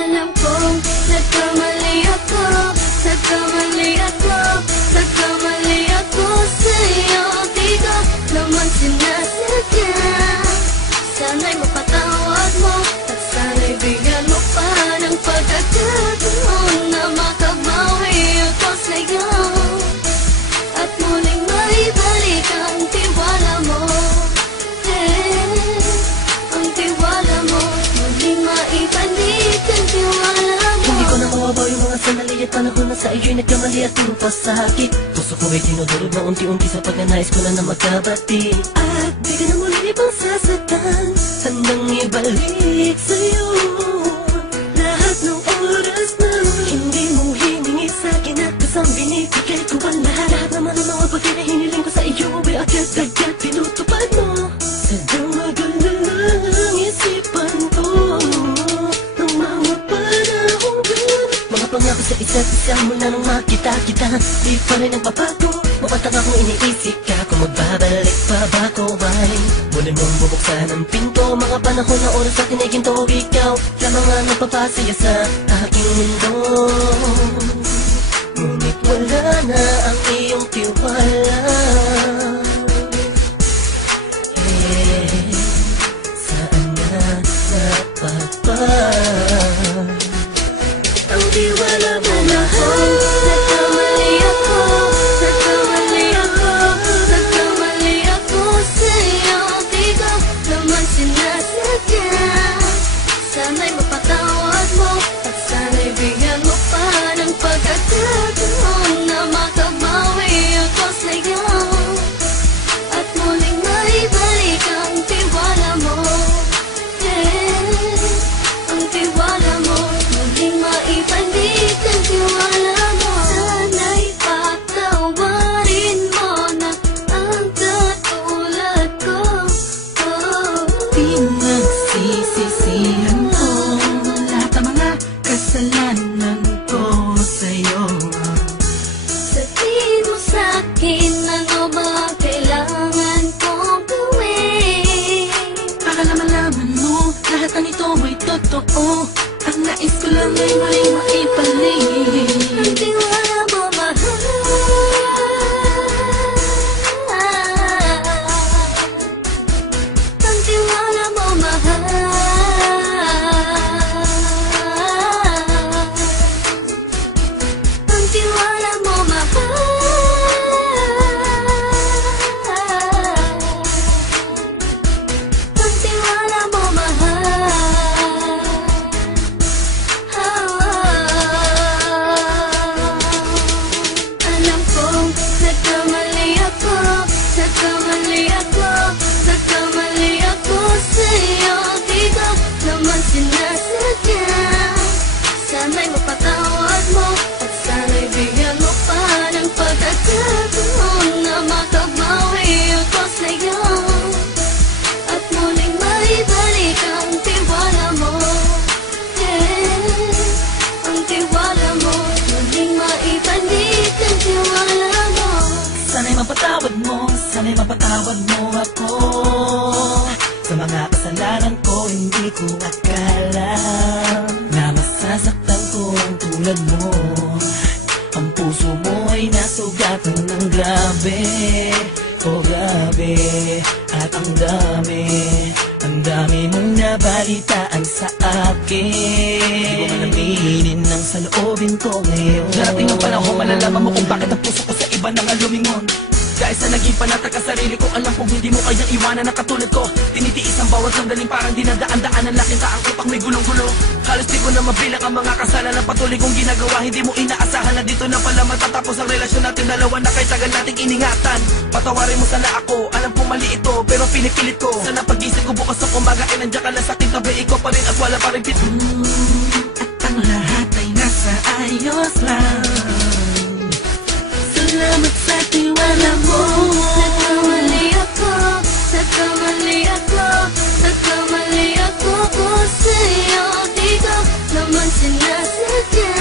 Alam kong nagkamali ako, nagkamali ako, nagkamali ako sa'yo. Di ko naman sinasadya. Sana'y mapatawad mo at sana'y bigyan mo pa ng pagkakataon na makabawi ako sa'yo at muling maibalik ang tiwala mo. Ang tiwala mo, muling maibalik ang tiwala mo. Hindi ko na mawabaw yung mga sandali at panahon na sa iyo'y nagkamali at puro pasakit. Puso ko ay tinudurog na unti-unti sa pagnanais ko na magkabati. At di ka na muli ibang sasaktan, handang ibalik sa'yo lahat ng oras na hindi mo hiningi sa'kin at kasang binibigay ko ang lahat. Naman ang mga bagay na hiniling ko sa iyo ay agad-agad tinutupad mo. Sadyang magalang isipan ko ng mga panahong gan. Mga pangako sa isa't isa mula nung makita kita, di pa rin nagbabago. Mapatang akong iniisip ka kung magbabalik pa ba ko ay muli mong bubuksan ang pinto. Mga panahon na oras sa tiniginto, ikaw lamang ang nagpapasaya sa aking mundo. Ngunit wala na ang iyong tiwala. Saan na napagpag ang tiwala mo mahal? Nagkamali ako, nagkamali ako, nagkamali ako sa'yo. Di ko naman sinasadya. Sana'y mapatawad mo at sana'y bigyan mo pa ng pagkakataon na makabawi ako sa'yo at muling maibalik ang tiwala mo. Ang tiwala mo, muling maibalik ang tiwala mo. Sana'y patawarin mo na ang katulad ko. Pinagsisisihan ko lahat ng mga kasalanan ko sa'yo. Sabihin mo sa'kin ano ba ang kailangan kong gawin Para malaman mo lahat ng ito ay totoo. Ang nais ko lang ay muling maibalik ang tiwala mo, mahal. Ang tiwala mo, mahal. Ang tiwala mo, mahal. Ang tiwala mo, mahal. Alam kong nagkamali ako, nagkamali ako, nagkamali ako sa'yo. Di ko naman sinasadya. Sana'y mapatawad mo at sana'y bigyan mo pa ng pagkakataon na makabawi ako sa'yo at muling maibalik ang tiwala mo. Ang tiwala mo, muling maibalik ang tiwala mo. Sana'y mapatawad mo, sana'y mapatawad mo ako sa mga kasalanan ko. Hindi ko akala na masasaktan ko ang tulad mo. Ang puso mo ay nasugatan ng grabe, oh grabe. At ang dami mong nabalitaan sa akin. Di ko man aminin ang saloobin ko ngayon. Darating ang panahon, malalaman mo kung bakit ang puso ko sa iba nang alumingon. Dahil sa naging panatag ka sarili ko, alam kong hindi mo kayang iwanan na katulad ko. Tinitiis ang bawat sandaling parang dinadaan-daanan. Nakita ang utak may gulong-gulo. Halos di ko na mabilang ang mga kasalanan patuloy kong ginagawa. Hindi mo inaasahan na dito na pala matatapos ang relasyon natin dalawa na kay tagal nating iningatan. Patawarin mo sana ako, alam kong mali ito pero pinipilit ko. Sana pag-isip ko bukas ng umaga ay nandiyan ka lang sa aking tabi. Ikaw pa rin at wala pa rin At ang lahat ay nasa ayos lang. Salamat sa tiwala mo. Nagkamali ako, nagkamali ako, nagkamali ako sa'yo. Di ko naman sinasadya.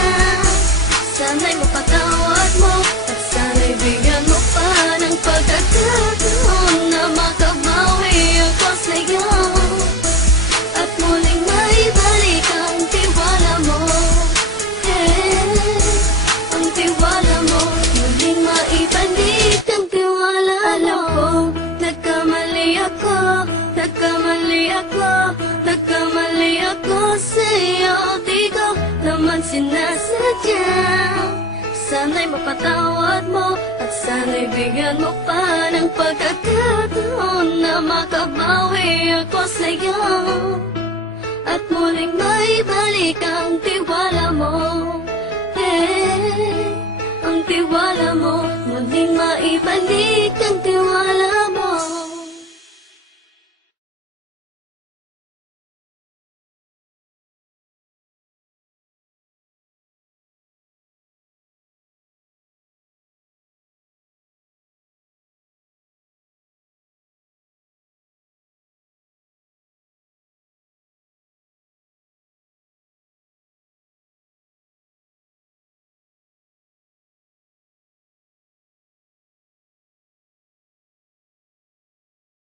Sana'y mapatawad mo at sana'y bigyan mo pa ng pagkakataon na makabawi ako sa'yo at muling maibalik ang tiwala mo. naman sinasadya. Sana'y mapatawad mo at sana'y bigyan mo pa ng pagkakataon na makabawi ako sa'yo at muling maibalik ang tiwala mo. Ang tiwala mo, muling maibalik ang tiwala